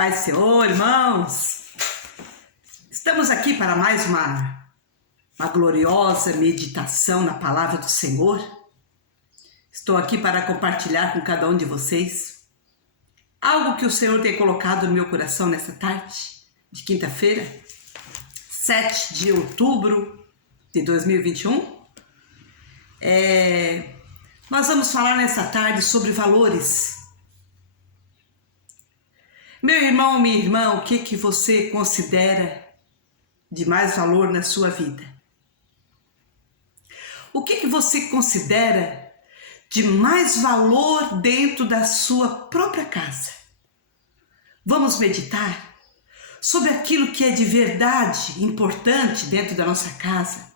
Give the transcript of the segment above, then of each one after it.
Pai Senhor, irmãos, estamos aqui para mais uma gloriosa meditação na palavra do Senhor. Estou aqui para compartilhar com cada um de vocês algo que o Senhor tem colocado no meu coração nessa tarde de quinta-feira, 7 de outubro de 2021. Nós vamos falar nessa tarde sobre valores. Meu irmão, minha irmã, o que você considera de mais valor na sua vida? O que você considera de mais valor dentro da sua própria casa? Vamos meditar sobre aquilo que é de verdade importante dentro da nossa casa.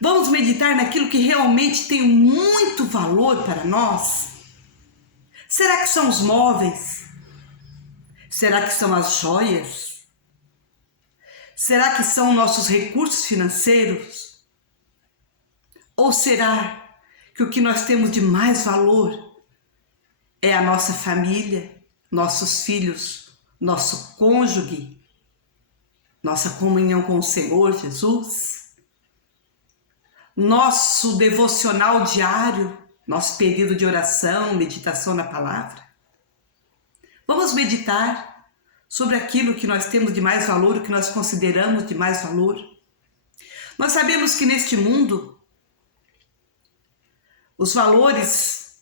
Vamos meditar naquilo que realmente tem muito valor para nós. Será que são os móveis? Será que são as joias? Será que são nossos recursos financeiros? Ou será que o que nós temos de mais valor é a nossa família, nossos filhos, nosso cônjuge, nossa comunhão com o Senhor Jesus, nosso devocional diário, nosso período de oração, meditação na palavra? Vamos meditar sobre aquilo que nós temos de mais valor, o que nós consideramos de mais valor. Nós sabemos que neste mundo, os valores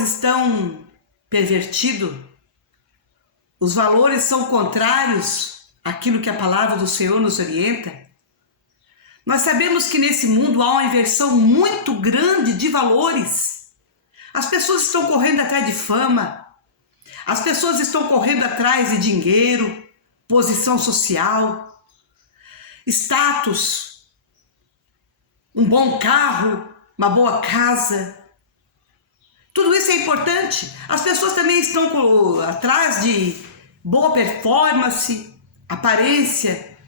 estão pervertidos, os valores são contrários àquilo que a palavra do Senhor nos orienta. Nós sabemos que nesse mundo há uma inversão muito grande de valores. As pessoas estão correndo atrás de fama, as pessoas estão correndo atrás de dinheiro, posição social, status, um bom carro, uma boa casa. Tudo isso é importante. As pessoas também estão atrás de boa performance, aparência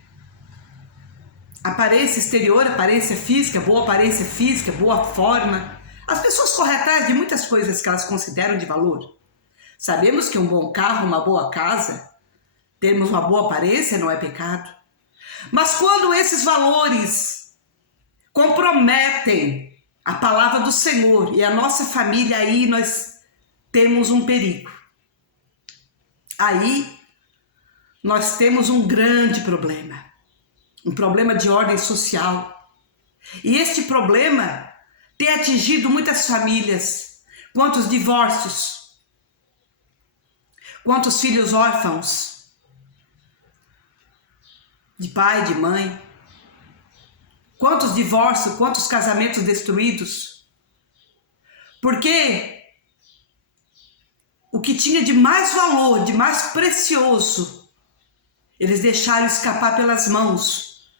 exterior, aparência física, boa forma. As pessoas correm atrás de muitas coisas que elas consideram de valor. Sabemos que um bom carro, uma boa casa, termos uma boa aparência não é pecado. Mas quando esses valores comprometem a palavra do Senhor e a nossa família, aí nós temos um perigo. Aí nós temos um grande problema. Um problema de ordem social. E este problema tem atingido muitas famílias. Quantos divórcios? Quantos filhos órfãos? De pai, de mãe? Quantos divórcios? Quantos casamentos destruídos? Porque o que tinha de mais valor, de mais precioso, eles deixaram escapar pelas mãos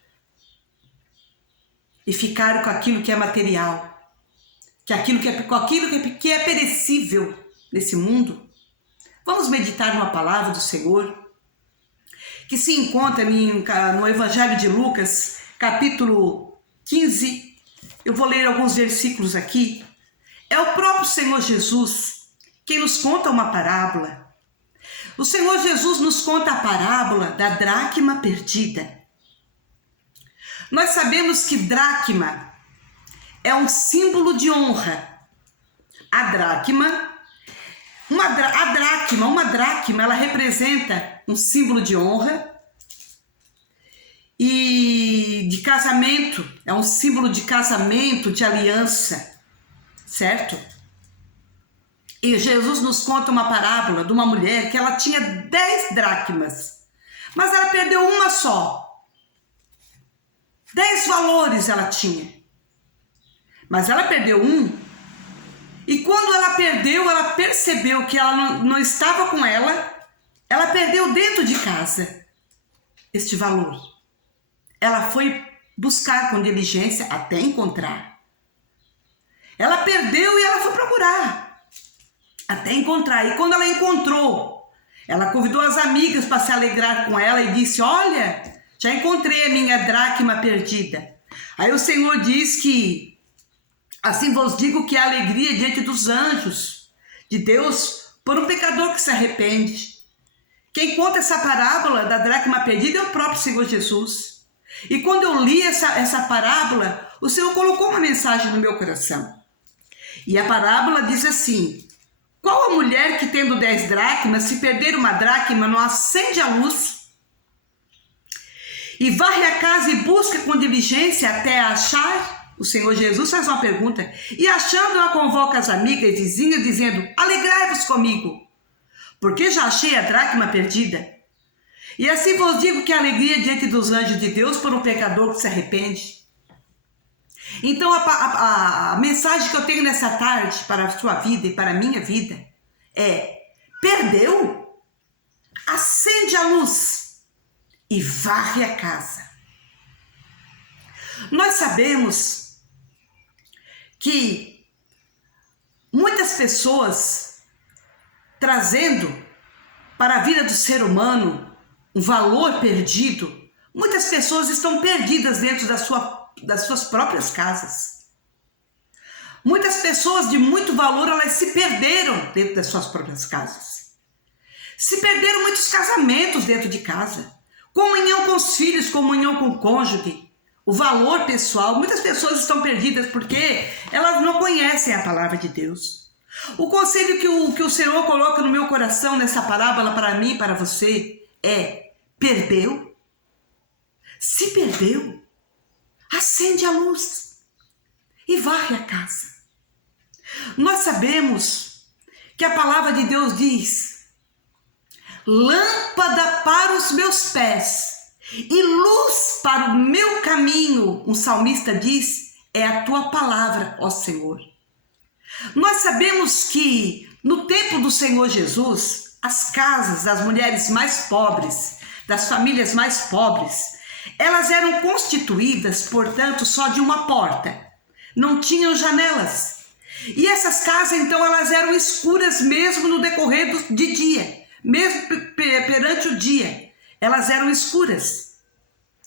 e ficaram com aquilo que é material. Com aquilo que é perecível nesse mundo. Vamos meditar numa palavra do Senhor que se encontra no Evangelho de Lucas, capítulo 15. Eu vou ler alguns versículos aqui. É o próprio Senhor Jesus quem nos conta uma parábola. O Senhor Jesus nos conta a parábola da dracma perdida. Nós sabemos que dracma é um símbolo de honra. A dracma, ela representa um símbolo de honra e de casamento. É um símbolo de casamento, de aliança, certo? E Jesus nos conta uma parábola de uma mulher que ela tinha 10 dracmas, mas ela perdeu uma só. 10 valores ela tinha. Mas ela perdeu um, e quando ela perdeu, ela percebeu que ela não estava com ela perdeu dentro de casa este valor. Ela foi buscar com diligência até encontrar. Ela perdeu e ela foi procurar até encontrar. E quando ela encontrou, ela convidou as amigas para se alegrar com ela e disse: olha, já encontrei a minha dracma perdida. Aí o Senhor diz que assim vos digo que a alegria diante dos anjos de Deus por um pecador pecador que se arrepende. Quem conta essa parábola da dracma perdida é o próprio Senhor Jesus. E quando eu li essa parábola, o Senhor colocou uma mensagem no meu coração. E a parábola diz assim: qual a mulher que tendo 10 dracmas, se perder uma dracma, não acende a luz e varre a casa e busca com diligência até a achar? O Senhor Jesus faz uma pergunta. E achando-a, convoca as amigas e vizinhas, dizendo: alegrai-vos comigo, porque já achei a dracma perdida. E assim vos digo que a alegria diante dos anjos de Deus por um pecador que se arrepende. Então a mensagem que eu tenho nessa tarde para a sua vida e para a minha vida é: perdeu? Acende a luz e varre a casa. Nós sabemos que muitas pessoas trazendo para a vida do ser humano um valor perdido, muitas pessoas estão perdidas dentro das suas próprias casas. Muitas pessoas de muito valor, elas se perderam dentro das suas próprias casas. Se perderam muitos casamentos dentro de casa. Comunhão com os filhos, comunhão com o cônjuge. O valor pessoal. Muitas pessoas estão perdidas porque elas não conhecem a palavra de Deus. O conselho que o Senhor coloca no meu coração nessa parábola para mim e para você é: perdeu? Se perdeu, acende a luz e varre a casa. Nós sabemos que a palavra de Deus diz: lâmpada para os meus pés e luz para o meu caminho. Um salmista diz: é a tua palavra, ó Senhor. Nós sabemos que no tempo do Senhor Jesus, as casas das mulheres mais pobres, das famílias mais pobres, elas eram constituídas, portanto, só de uma porta. Não tinham janelas. E essas casas, então, elas eram escuras mesmo no decorrer de dia. Mesmo perante o dia, elas eram escuras.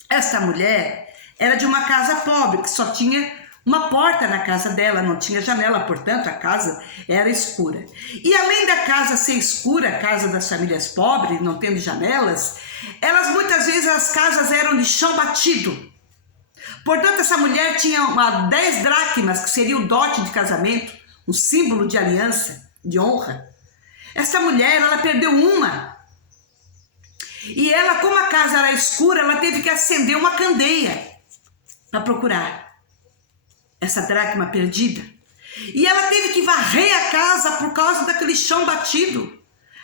Esta mulher era de uma casa pobre, que só tinha uma porta na casa dela, não tinha janela, portanto, a casa era escura. E além da casa ser escura, a casa das famílias pobres, não tendo janelas, elas muitas vezes, as casas eram de chão batido. Portanto, essa mulher tinha 10 dracmas, que seria o dote de casamento, um símbolo de aliança, de honra. Essa mulher, ela perdeu uma. E ela, como a casa era escura, ela teve que acender uma candeia para procurar essa dracma perdida. E ela teve que varrer a casa por causa daquele chão batido.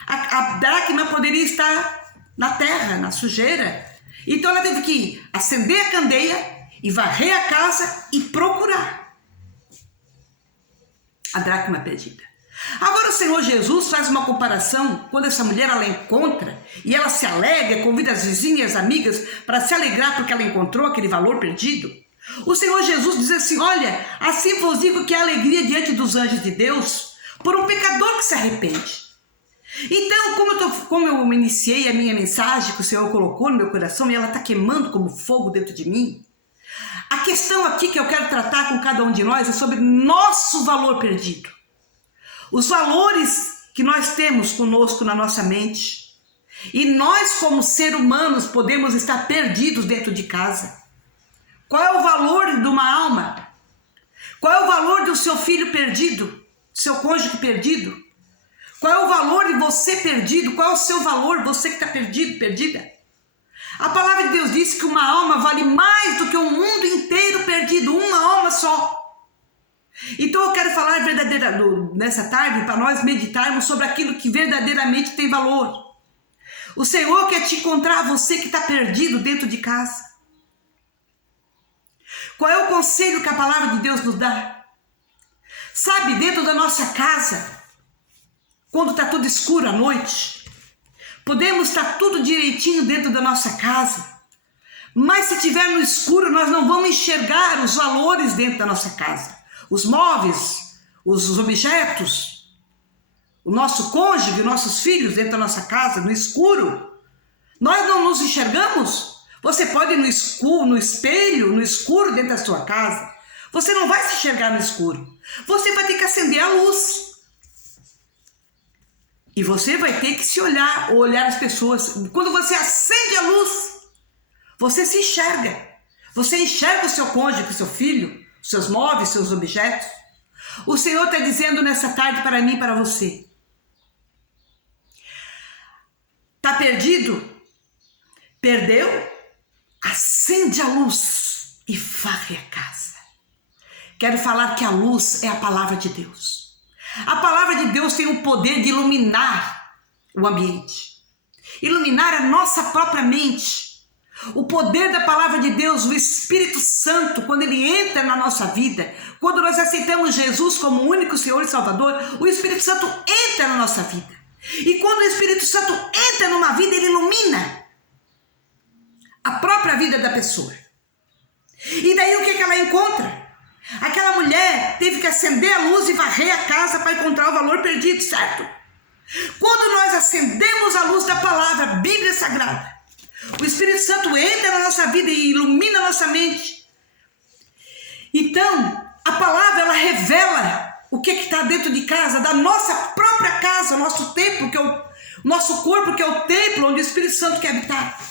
A dracma poderia estar na terra, na sujeira. Então ela teve que acender a candeia e varrer a casa e procurar a dracma perdida. Agora o Senhor Jesus faz uma comparação quando essa mulher ela encontra e ela se alegra, convida as vizinhas, as amigas para se alegrar porque ela encontrou aquele valor perdido. O Senhor Jesus diz assim: olha, assim vos digo que há alegria diante dos anjos de Deus por um pecador que se arrepende. Então, como eu iniciei a minha mensagem que o Senhor colocou no meu coração e ela está queimando como fogo dentro de mim, a questão aqui que eu quero tratar com cada um de nós é sobre nosso valor perdido. Os valores que nós temos conosco na nossa mente. E nós, como seres humanos, podemos estar perdidos dentro de casa. Qual é o valor de uma alma? Qual é o valor do seu filho perdido? Do seu cônjuge perdido? Qual é o valor de você perdido? Qual é o seu valor, você que está perdido, perdida? A palavra de Deus diz que uma alma vale mais do que o mundo inteiro perdido. Uma alma só. Então eu quero falar nessa tarde para nós meditarmos sobre aquilo que verdadeiramente tem valor. O Senhor quer te encontrar, você que está perdido dentro de casa. Qual é o conselho que a palavra de Deus nos dá? Sabe, dentro da nossa casa, quando está tudo escuro à noite, podemos estar tudo direitinho dentro da nossa casa, mas se estiver no escuro, nós não vamos enxergar os valores dentro da nossa casa. Os móveis, os objetos, o nosso cônjuge, nossos filhos dentro da nossa casa, no escuro. Nós não nos enxergamos. Você pode ir no escuro, no espelho, no escuro dentro da sua casa. Você não vai se enxergar no escuro. Você vai ter que acender a luz. E você vai ter que se olhar, ou olhar as pessoas. Quando você acende a luz, você se enxerga. Você enxerga o seu cônjuge, o seu filho, os seus móveis, seus objetos. O Senhor está dizendo nessa tarde para mim e para você. Está perdido? Perdeu? Acende a luz e varre a casa. Quero falar que a luz é a palavra de Deus. A palavra de Deus tem o poder de iluminar o ambiente, iluminar a nossa própria mente. O poder da palavra de Deus, o Espírito Santo, quando ele entra na nossa vida, quando nós aceitamos Jesus como o único Senhor e Salvador, o Espírito Santo entra na nossa vida. E quando o Espírito Santo entra numa vida, ele ilumina a própria vida da pessoa. E daí o que ela encontra? Aquela mulher teve que acender a luz e varrer a casa para encontrar o valor perdido, certo? Quando nós acendemos a luz da palavra, a Bíblia Sagrada, o Espírito Santo entra na nossa vida e ilumina a nossa mente. Então, a palavra, ela revela o que está dentro de casa, da nossa própria casa, o nosso templo, que é o nosso corpo, que é o templo onde o Espírito Santo quer habitar.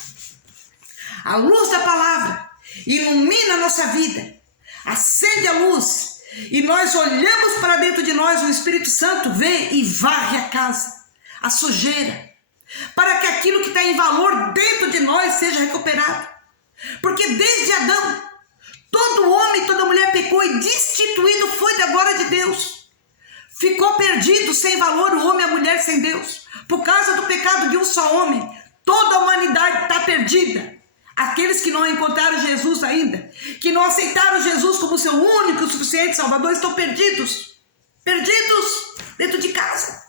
A luz da palavra ilumina a nossa vida, acende a luz, e nós olhamos para dentro de nós, o Espírito Santo vê e varre a casa, a sujeira, para que aquilo que está em valor dentro de nós seja recuperado. Porque desde Adão, todo homem, toda mulher pecou e destituído foi da glória de Deus. Ficou perdido, sem valor, o homem e a mulher sem Deus. Por causa do pecado de um só homem, toda a humanidade está perdida. Aqueles que não encontraram Jesus ainda, que não aceitaram Jesus como seu único e suficiente Salvador, estão perdidos. Perdidos dentro de casa.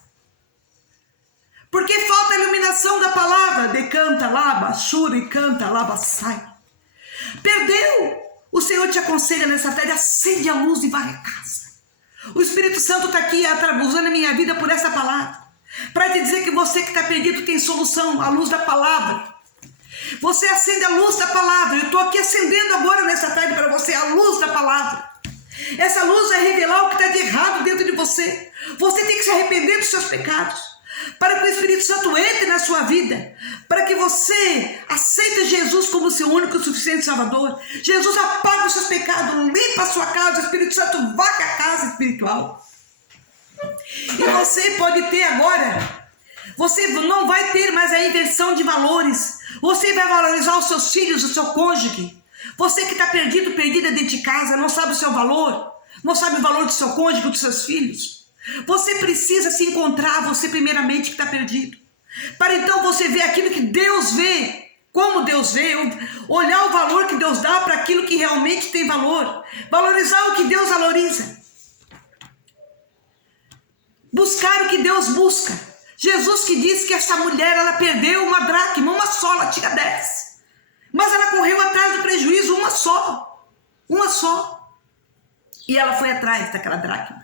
Porque falta a iluminação da palavra. Decanta, laba, chura e canta, laba, sai. Perdeu. O Senhor te aconselha nessa tarde, acende a luz e varre a casa. O Espírito Santo está aqui usando a minha vida por essa palavra. Para te dizer que você que está perdido tem solução, a luz da palavra. Você acende a luz da palavra. Eu estou aqui acendendo agora nessa tarde para você a luz da palavra. Essa luz vai revelar o que está de errado dentro de você. Você tem que se arrepender dos seus pecados, para que o Espírito Santo entre na sua vida, para que você aceite Jesus como seu único e suficiente Salvador. Jesus apaga os seus pecados, limpa a sua casa, o Espírito Santo varre a casa espiritual. E você pode ter agora, você não vai ter mais a inversão de valores. Você vai valorizar os seus filhos, o seu cônjuge. Você que está perdido, perdida dentro de casa, não sabe o seu valor, não sabe o valor do seu cônjuge, dos seus filhos. Você precisa se encontrar, você primeiramente que está perdido, para então você ver aquilo que Deus vê, como Deus vê, olhar o valor que Deus dá para aquilo que realmente tem valor, valorizar o que Deus valoriza, buscar o que Deus busca. Jesus que disse que essa mulher, ela perdeu uma dracma, uma só, ela tinha 10. Mas ela correu atrás do prejuízo, uma só. E ela foi atrás daquela dracma.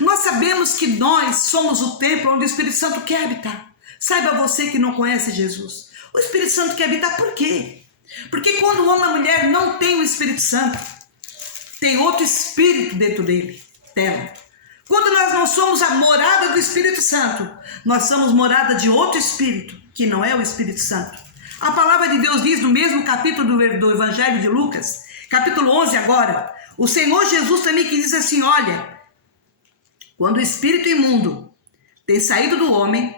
Nós sabemos que nós somos o templo onde o Espírito Santo quer habitar. Saiba você que não conhece Jesus. O Espírito Santo quer habitar por quê? Porque quando o homem e a mulher não tem o Espírito Santo, tem outro espírito dentro dela. Quando nós não somos a morada do Espírito Santo, nós somos morada de outro espírito, que não é o Espírito Santo. A palavra de Deus diz no mesmo capítulo do Evangelho de Lucas, capítulo 11 agora, o Senhor Jesus também que diz assim, olha, quando o espírito imundo tem saído do homem,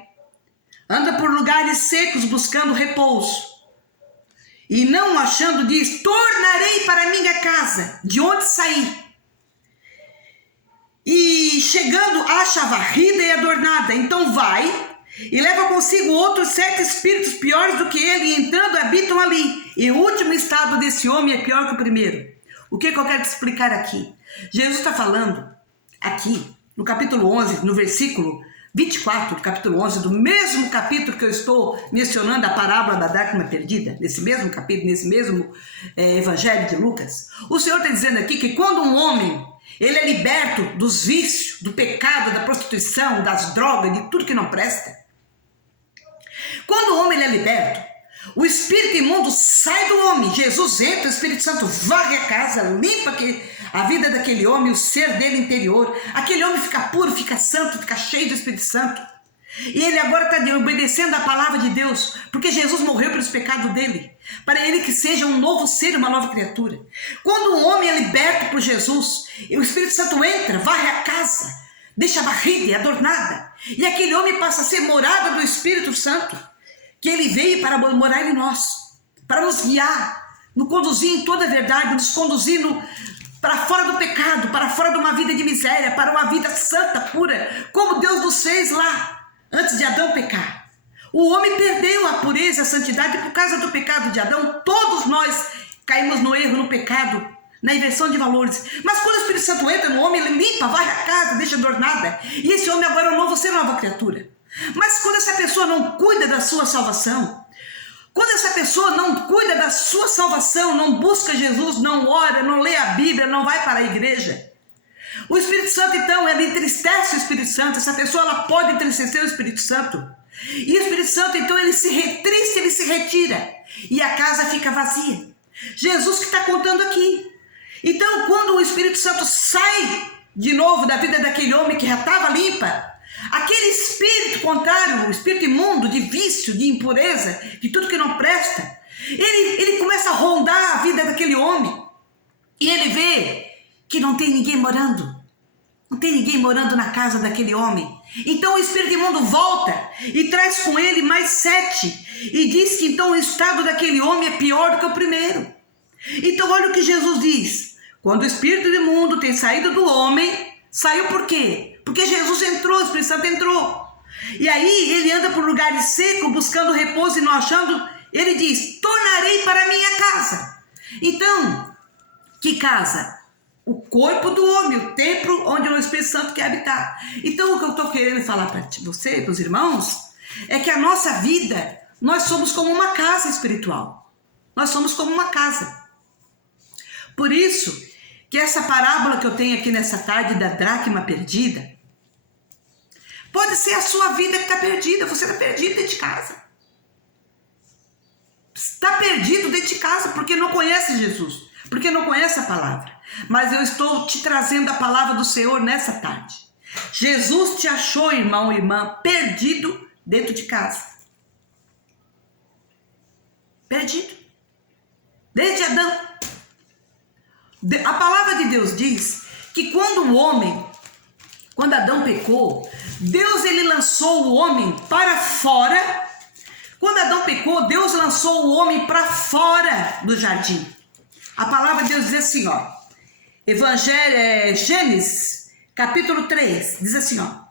anda por lugares secos buscando repouso, e não achando diz, tornarei para minha casa, de onde saí. E chegando, acha varrida e adornada. Então vai e leva consigo outros 7 espíritos piores do que ele, e entrando habitam ali. E o último estado desse homem é pior que o primeiro. O que eu quero te explicar aqui? Jesus está falando aqui, no capítulo 11, no versículo 24 do capítulo 11, do mesmo capítulo que eu estou mencionando a parábola da dracma perdida, nesse mesmo capítulo, nesse mesmo Evangelho de Lucas. O Senhor está dizendo aqui que quando um homem ele é liberto dos vícios, do pecado, da prostituição, das drogas, de tudo que não presta. Quando o homem ele é liberto, o espírito imundo sai do homem. Jesus entra, o Espírito Santo varre a casa, limpa a vida daquele homem, o ser dele interior. Aquele homem fica puro, fica santo, fica cheio do Espírito Santo. E ele agora está obedecendo a palavra de Deus, porque Jesus morreu pelos pecados dele, para ele que seja um novo ser, uma nova criatura. Quando um homem é liberto por Jesus, o Espírito Santo entra, varre a casa, deixa varrida e adornada, e aquele homem passa a ser morada do Espírito Santo, que ele veio para morar em nós, para nos guiar, nos conduzir em toda a verdade, nos conduzir para fora do pecado, para fora de uma vida de miséria, para uma vida santa, pura, como Deus nos fez lá, antes de Adão pecar. O homem perdeu a pureza, a santidade por causa do pecado de Adão. Todos nós caímos no erro, no pecado, na inversão de valores. Mas quando o Espírito Santo entra no homem, ele limpa, varre a casa, deixa adornada. E esse homem agora é um novo ser, uma nova criatura. Mas quando essa pessoa não cuida da sua salvação, quando essa pessoa não cuida da sua salvação, não busca Jesus, não ora, não lê a Bíblia, não vai para a igreja, o Espírito Santo, então, ele entristece o Espírito Santo. Essa pessoa, ela pode entristecer o Espírito Santo. E o Espírito Santo, então, ele se retriste, ele se retira. E a casa fica vazia. Jesus que está contando aqui. Então, quando o Espírito Santo sai de novo da vida daquele homem que já estava limpa, aquele espírito contrário, o espírito imundo, de vício, de impureza, de tudo que não presta, ele começa a rondar a vida daquele homem. E ele vê que não tem ninguém morando. Não tem ninguém morando na casa daquele homem. Então o espírito imundo volta e traz com ele mais 7. E diz que então o estado daquele homem é pior do que o primeiro. Então olha o que Jesus diz. Quando o espírito imundo tem saído do homem, saiu por quê? Porque Jesus entrou, o Espírito Santo entrou. E aí ele anda por lugares secos, buscando repouso e não achando. Ele diz, tornarei para minha casa. Então, que casa? O corpo do homem, o templo onde o Espírito Santo quer habitar. Então o que eu estou querendo falar para você, para os irmãos, é que a nossa vida, nós somos como uma casa espiritual. Nós somos como uma casa. Por isso que essa parábola que eu tenho aqui nessa tarde da dracma perdida, pode ser a sua vida que está perdida. Você está perdido dentro de casa. Está perdido dentro de casa porque não conhece Jesus, porque não conhece a palavra. Mas eu estou te trazendo a palavra do Senhor nessa tarde. Jesus te achou, irmão e irmã, perdido dentro de casa. Perdido. Desde Adão. A palavra de Deus diz que quando Adão pecou, Deus ele lançou o homem para fora. Quando Adão pecou, Deus lançou o homem para fora do jardim. A palavra de Deus diz assim, ó. Gênesis, capítulo 3, diz assim, ó.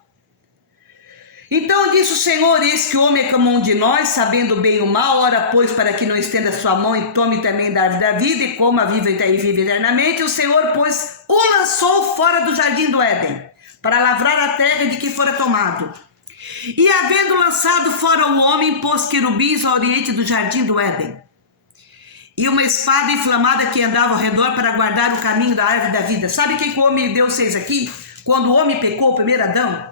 Então disse o Senhor, eis que o homem é como um de nós, sabendo bem o mal, ora pois para que não estenda sua mão e tome também da árvore da vida e coma, viva e vive eternamente. O Senhor, pois, o lançou fora do jardim do Éden, para lavrar a terra de que fora tomado. E havendo lançado fora o homem, pôs querubins ao oriente do jardim do Éden, e uma espada inflamada que andava ao redor para guardar o caminho da árvore da vida. Sabe o que o homem Deus fez aqui? Quando o homem pecou, o primeiro Adão,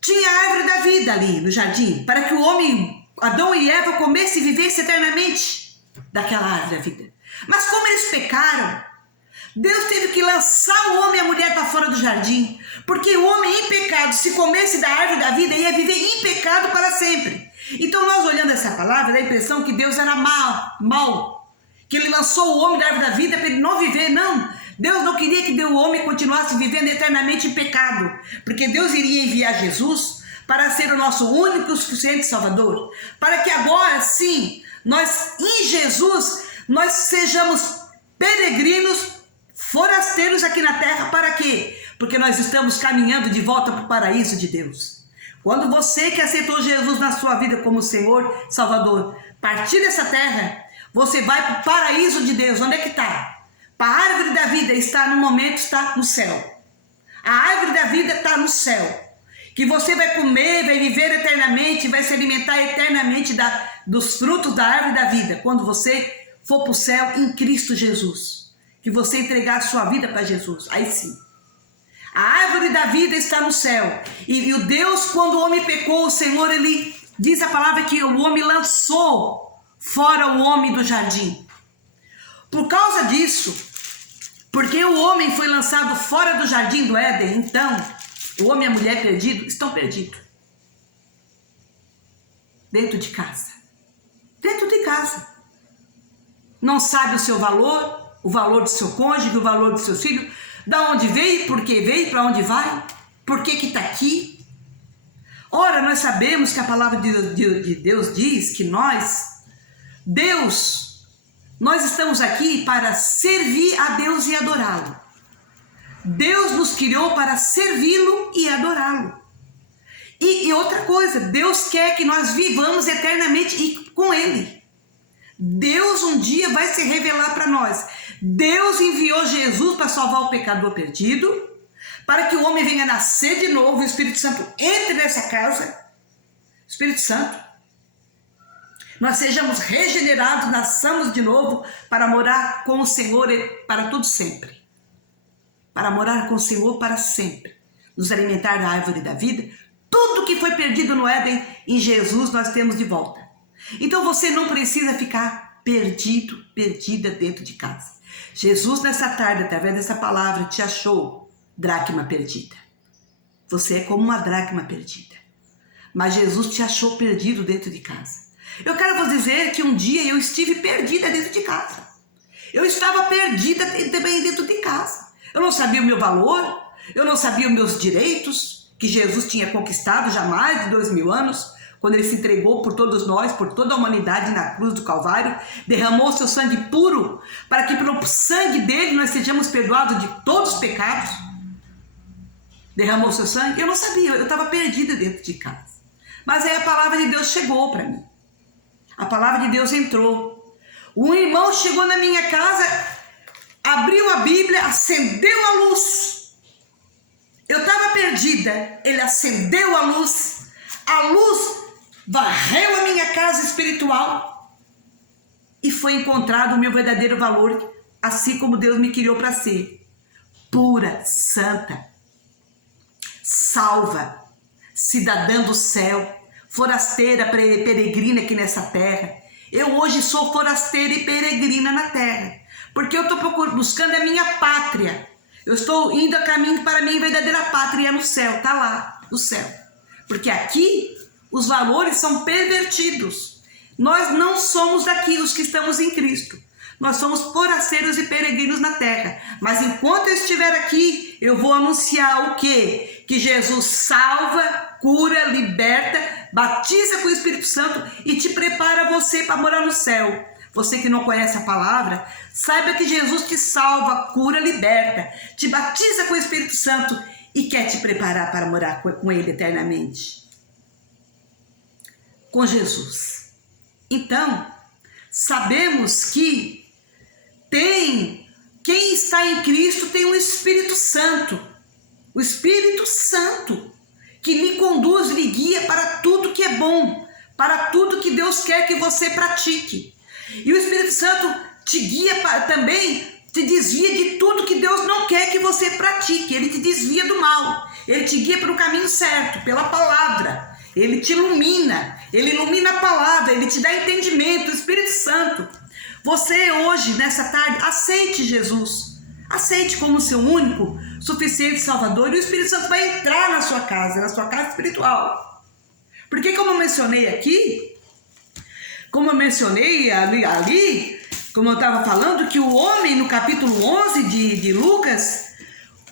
tinha a árvore da vida ali no jardim, para que o homem, Adão e Eva, comessem e vivessem eternamente daquela árvore da vida. Mas como eles pecaram, Deus teve que lançar o homem e a mulher para fora do jardim, porque o homem em pecado, se comesse da árvore da vida, ia viver em pecado para sempre. Então nós olhando essa palavra, dá a impressão que Deus era mal, que ele lançou o homem da árvore da vida para ele não viver. Não, Deus não queria que o homem continuasse vivendo eternamente em pecado, porque Deus iria enviar Jesus para ser o nosso único e suficiente Salvador, para que agora sim, nós em Jesus, nós sejamos peregrinos, forasteiros aqui na terra. Para quê? Porque nós estamos caminhando de volta para o paraíso de Deus. Quando você que aceitou Jesus na sua vida como Senhor, Salvador, partir dessa terra, você vai para o paraíso de Deus. Onde é que está? A árvore da vida está no momento, está no céu. A árvore da vida está no céu. Que você vai comer, vai viver eternamente, vai se alimentar eternamente dos frutos da árvore da vida. Quando você for para o céu em Cristo Jesus. Que você entregar a sua vida para Jesus. Aí sim. A árvore da vida está no céu. E o Deus, quando o homem pecou, o Senhor, ele diz a palavra que o homem lançou fora o homem do jardim. Por causa disso, porque o homem foi lançado fora do jardim do Éden, então, o homem e a mulher perdidos, estão perdidos. Dentro de casa. Dentro de casa. Não sabe o seu valor, o valor do seu cônjuge, o valor dos seus filhos, da onde veio, por que veio, para onde vai, por que está aqui. Ora, nós sabemos que a palavra de Deus diz que nós estamos aqui para servir a Deus e adorá-lo. Deus nos criou para servi-lo e adorá-lo. E outra coisa, Deus quer que nós vivamos eternamente com Ele. Deus um dia vai se revelar para nós. Deus enviou Jesus para salvar o pecador perdido, para que o homem venha nascer de novo, o Espírito Santo entre nessa casa. Espírito Santo, nós sejamos regenerados, nasçamos de novo para morar com o Senhor para todo sempre. Para morar com o Senhor para sempre. Nos alimentar da árvore da vida. Tudo que foi perdido no Éden, em Jesus nós temos de volta. Então você não precisa ficar perdido, perdida dentro de casa. Jesus nessa tarde, através dessa palavra, te achou dracma perdida. Você é como uma dracma perdida. Mas Jesus te achou perdido dentro de casa. Eu quero vos dizer que um dia eu estive perdida dentro de casa. Eu estava perdida também dentro de casa. Eu não sabia o meu valor, eu não sabia os meus direitos, que Jesus tinha conquistado já há mais de 2000 anos, quando ele se entregou por todos nós, por toda a humanidade na cruz do Calvário, derramou seu sangue puro, para que pelo sangue dele nós sejamos perdoados de todos os pecados. Derramou seu sangue, eu não sabia, eu estava perdida dentro de casa. Mas aí a palavra de Deus chegou para mim. A palavra de Deus entrou. Um irmão chegou na minha casa, abriu a Bíblia, acendeu a luz. Eu estava perdida, ele acendeu a luz varreu a minha casa espiritual e foi encontrado o meu verdadeiro valor, assim como Deus me criou para ser. Pura, santa, salva, cidadã do céu, forasteira, peregrina aqui nessa terra. Eu hoje sou forasteira e peregrina na terra, porque eu estou buscando a minha pátria. Eu estou indo a caminho para a minha verdadeira pátria, no céu, está lá, no céu. Porque aqui os valores são pervertidos. Nós não somos daqui, os que estamos em Cristo. Nós somos forasteiros e peregrinos na terra. Mas enquanto eu estiver aqui, eu vou anunciar o quê? Que Jesus salva, cura, liberta, batiza com o Espírito Santo e te prepara você para morar no céu. Você que não conhece a palavra, saiba que Jesus te salva, cura, liberta, te batiza com o Espírito Santo e quer te preparar para morar com Ele eternamente. Com Jesus. Então, sabemos que quem está em Cristo tem o Espírito Santo. O Espírito Santo que lhe conduz, lhe guia para tudo que é bom, para tudo que Deus quer que você pratique. E o Espírito Santo te guia também, te desvia de tudo que Deus não quer que você pratique. Ele te desvia do mal. Ele te guia para o caminho certo, pela palavra. Ele te ilumina. Ele ilumina a palavra. Ele te dá entendimento. O Espírito Santo. Você hoje, nessa tarde, aceite Jesus. Aceite como seu único, suficiente Salvador. E o Espírito Santo vai entrar na sua casa espiritual. Porque como eu mencionei aqui, como eu mencionei ali, como eu estava falando, que o homem, no capítulo 11 de Lucas,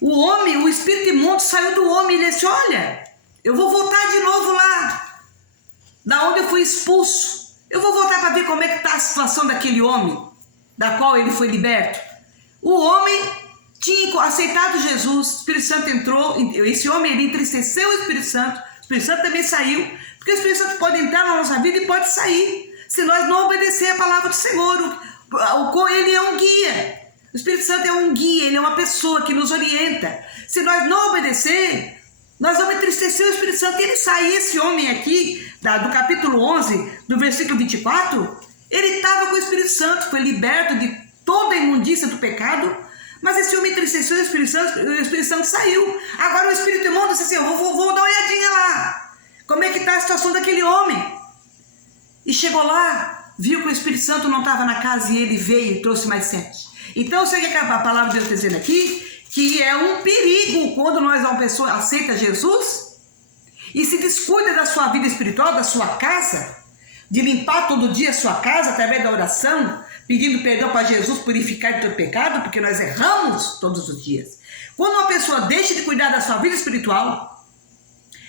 o espírito imundo saiu do homem e ele disse, olha, eu vou voltar de novo lá, da onde eu fui expulso. Eu vou voltar para ver como é que está a situação daquele homem, da qual ele foi liberto. O homem tinha aceitado Jesus, o Espírito Santo entrou, esse homem ele entristeceu o Espírito Santo também saiu, porque o Espírito Santo pode entrar na nossa vida e pode sair, se nós não obedecer a palavra do Senhor. Ele é um guia. O Espírito Santo é um guia, ele é uma pessoa que nos orienta. Se nós não obedecer, nós vamos entristecer o Espírito Santo. E ele sai, esse homem aqui, do capítulo 11, do versículo 24, ele estava com o Espírito Santo, foi liberto de toda a imundícia do pecado, mas esse homem entristeceu o Espírito Santo saiu. Agora o Espírito imundo disse assim, eu vou dar uma olhadinha lá, como é que está a situação daquele homem. E chegou lá, viu que o Espírito Santo não estava na casa e ele veio e trouxe mais 7. Então, você quer que a palavra de Deus está dizendo aqui? que é um perigo quando uma pessoa aceita Jesus e se descuida da sua vida espiritual, da sua casa, de limpar todo dia a sua casa através da oração, pedindo perdão para Jesus purificar do teu pecado, porque nós erramos todos os dias. Quando uma pessoa deixa de cuidar da sua vida espiritual,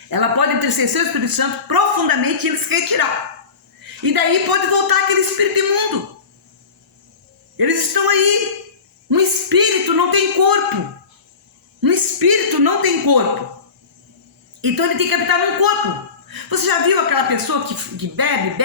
ela pode entristecer o Espírito Santo profundamente e ele se retirar. E daí pode voltar aquele espírito imundo. Eles estão aí. Um espírito não tem corpo. Um espírito não tem corpo. Então ele tem que habitar num corpo. Você já viu aquela pessoa que bebe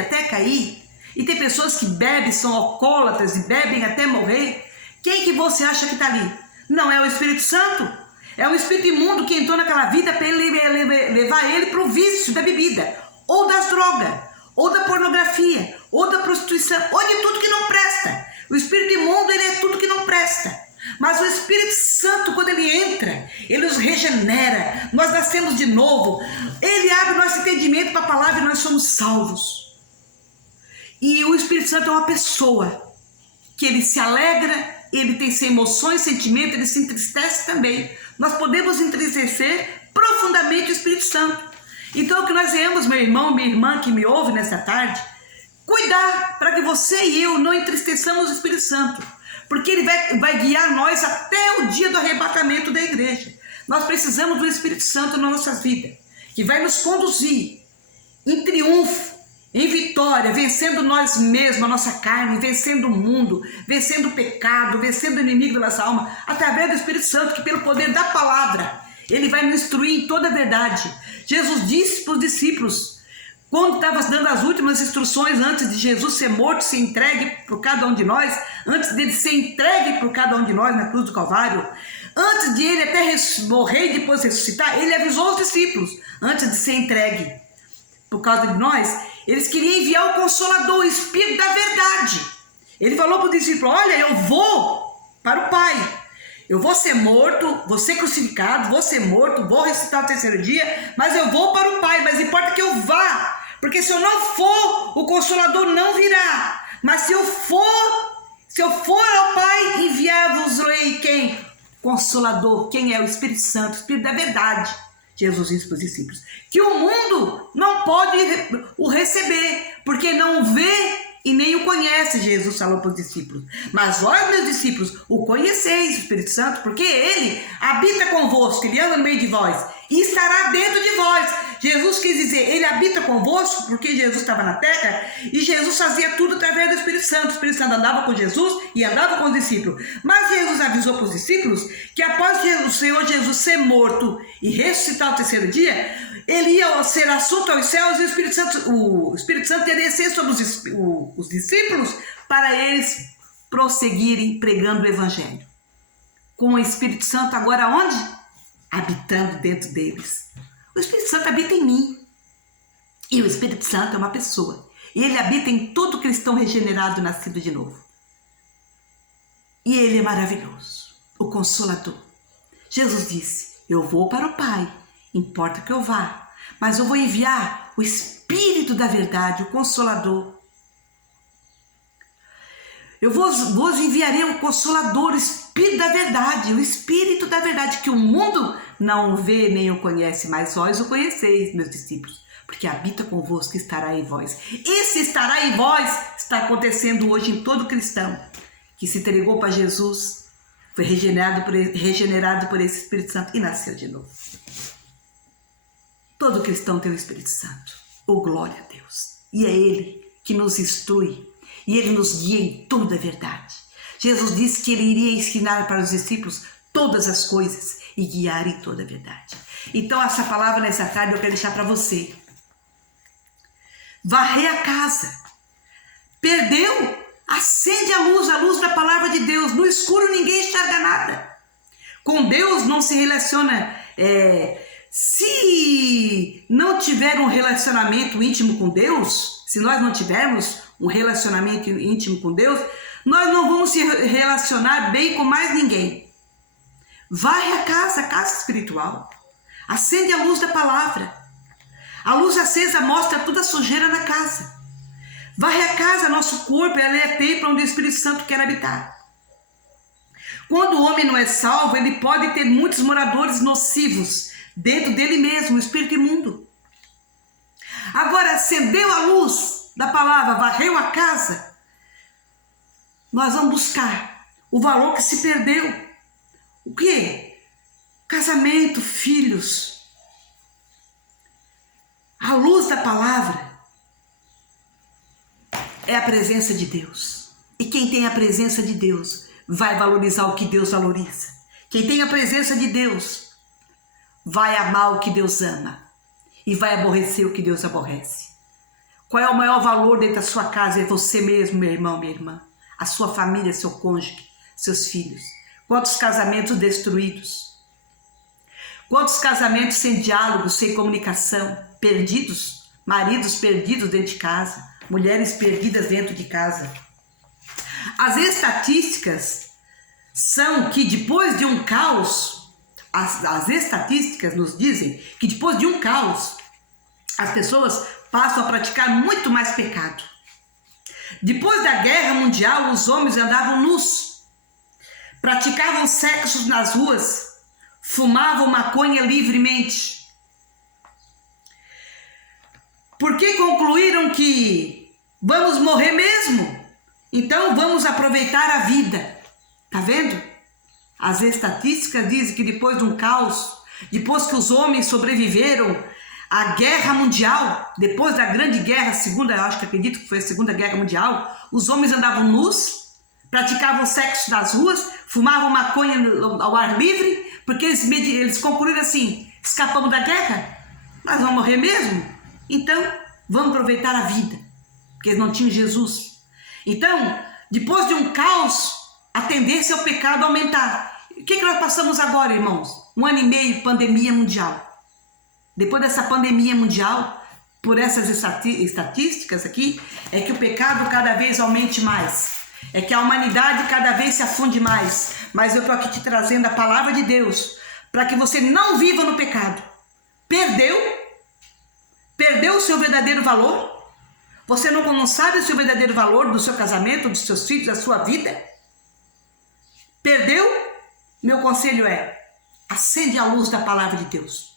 até cair? E tem pessoas que bebem, são alcoólatras e bebem até morrer. Quem que você acha que está ali? Não é o Espírito Santo. É o espírito imundo que entrou naquela vida para ele levar ele para o vício da bebida, ou das drogas, ou da pornografia, ou da prostituição, ou de tudo que não presta. O espírito imundo, ele é tudo que não presta. Mas o Espírito Santo, quando ele entra, ele nos regenera, nós nascemos de novo, ele abre nosso entendimento para a palavra e nós somos salvos. E o Espírito Santo é uma pessoa que ele se alegra, ele tem emoções, sentimentos, ele se entristece também. Nós podemos entristecer profundamente o Espírito Santo. Então o que nós viemos, meu irmão, minha irmã que me ouve nessa tarde, cuidar para que você e eu não entristeçamos o Espírito Santo. Porque ele vai guiar nós até o dia do arrebatamento da igreja. Nós precisamos do Espírito Santo na nossa vida, que vai nos conduzir em triunfo, em vitória, vencendo nós mesmos, a nossa carne, vencendo o mundo, vencendo o pecado, vencendo o inimigo da nossa alma, através do Espírito Santo, que pelo poder da palavra, ele vai nos instruir em toda a verdade. Jesus disse para os discípulos, quando estava dando as últimas instruções antes de Jesus ser morto, ser entregue por cada um de nós, antes dele ser entregue por cada um de nós na cruz do Calvário, antes de ele até morrer e depois ressuscitar, ele avisou os discípulos, antes de ser entregue por causa de nós, eles queriam enviar o Consolador, o Espírito da verdade. Ele falou para os discípulos, olha, eu vou para o Pai, eu vou ser morto, vou ser crucificado, vou ser morto, vou ressuscitar no terceiro dia, mas eu vou para o Pai, mas importa que eu vá, porque se eu não for, o Consolador não virá. Mas se eu for ao Pai, enviar-vos-ei quem? Consolador, quem é? O Espírito Santo, o Espírito da verdade. Jesus disse para os discípulos que o mundo não pode o receber, porque não vê e nem o conhece. Jesus falou para os discípulos, mas vós, meus discípulos, o conheceis, o Espírito Santo, porque ele habita convosco, ele anda no meio de vós e estará dentro de vós. Jesus quis dizer, ele habita convosco, porque Jesus estava na terra e Jesus fazia tudo através do Espírito Santo. O Espírito Santo andava com Jesus e andava com os discípulos. Mas Jesus avisou para os discípulos que após o Senhor Jesus ser morto e ressuscitar no terceiro dia, ele ia ser assunto aos céus e o Espírito Santo ia descer sobre os discípulos para eles prosseguirem pregando o Evangelho. Com o Espírito Santo agora onde? Habitando dentro deles. O Espírito Santo habita em mim. E o Espírito Santo é uma pessoa. E ele habita em todo cristão regenerado, nascido de novo. E ele é maravilhoso, o Consolador. Jesus disse, eu vou para o Pai, importa que eu vá, mas eu vou enviar o Espírito da verdade, o Consolador. Eu vos enviarei o Consolador, o Espírito da verdade, o Espírito da verdade, que o mundo não vê nem o conhece, mas vós o conheceis, meus discípulos, porque habita convosco e estará em vós. Esse estará em vós está acontecendo hoje em todo cristão que se entregou para Jesus, foi regenerado por esse Espírito Santo e nasceu de novo. Todo cristão tem o Espírito Santo. Oh, glória a Deus. E é ele que nos instrui e ele nos guia em toda a verdade. Jesus disse que ele iria ensinar para os discípulos todas as coisas e guiar em toda a verdade. Então essa palavra nessa tarde eu quero deixar para você. Varrer a casa. Perdeu? Acende a luz da palavra de Deus. No escuro ninguém enxerga nada. Com Deus não se relaciona. Se não tiver um relacionamento íntimo com Deus, se nós não tivermos um relacionamento íntimo com Deus, nós não vamos se relacionar bem com mais ninguém. Varre a casa espiritual. Acende a luz da palavra. A luz acesa mostra toda a sujeira na casa. Varre a casa, nosso corpo, ela é templo onde o Espírito Santo quer habitar. Quando o homem não é salvo, ele pode ter muitos moradores nocivos dentro dele mesmo, o espírito imundo. Agora, acendeu a luz da palavra, varreu a casa, nós vamos buscar o valor que se perdeu. O quê? Casamento, filhos. A luz da palavra é a presença de Deus. E quem tem a presença de Deus vai valorizar o que Deus valoriza. Quem tem a presença de Deus vai amar o que Deus ama e vai aborrecer o que Deus aborrece. Qual é o maior valor dentro da sua casa? É você mesmo, meu irmão, minha irmã. A sua família, seu cônjuge, seus filhos. Quantos casamentos destruídos? Quantos casamentos sem diálogo, sem comunicação, perdidos? Maridos perdidos dentro de casa, mulheres perdidas dentro de casa. As estatísticas são que depois de um caos, as estatísticas nos dizem que depois de um caos, as pessoas passam a praticar muito mais pecado. Depois da guerra mundial, os homens andavam nus, praticavam sexo nas ruas, fumavam maconha livremente. Porque concluíram que vamos morrer mesmo, então vamos aproveitar a vida. Tá vendo? As estatísticas dizem que depois de um caos, depois que os homens sobreviveram à guerra mundial, depois da grande guerra, acredito que foi a Segunda Guerra Mundial, os homens andavam nus, praticavam sexo nas ruas, fumavam maconha ao ar livre, porque eles concluíram assim: escapamos da guerra, nós vamos morrer mesmo, então vamos aproveitar a vida, porque eles não tinham Jesus. Então, depois de um caos, a tendência é o pecado aumentar. O que nós passamos agora, irmãos? 1 ano e meio, pandemia mundial. Depois dessa pandemia mundial, por essas estatísticas aqui, é que o pecado cada vez aumente mais. É que a humanidade cada vez se afunde mais. Mas eu estou aqui te trazendo a palavra de Deus para que você não viva no pecado. Perdeu o seu verdadeiro valor? Você não sabe o seu verdadeiro valor do seu casamento, dos seus filhos, da sua vida? Perdeu? Meu conselho é: acende a luz da palavra de Deus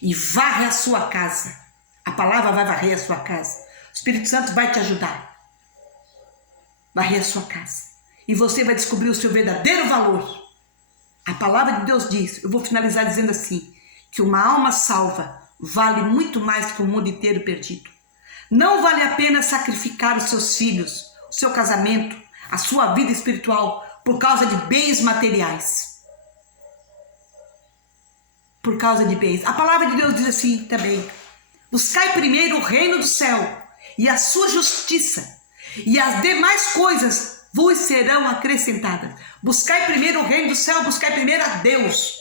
e varre a sua casa. A palavra vai varrer a sua casa. O Espírito Santo vai te ajudar. Varrer a sua casa. E você vai descobrir o seu verdadeiro valor. A palavra de Deus diz, eu vou finalizar dizendo assim, que uma alma salva vale muito mais que o mundo inteiro perdido. Não vale a pena sacrificar os seus filhos, o seu casamento, a sua vida espiritual por causa de bens materiais. Por causa de bens. A palavra de Deus diz assim também: buscai primeiro o reino do céu e a sua justiça, e as demais coisas vos serão acrescentadas. Buscai primeiro o reino do céu, buscai primeiro a Deus.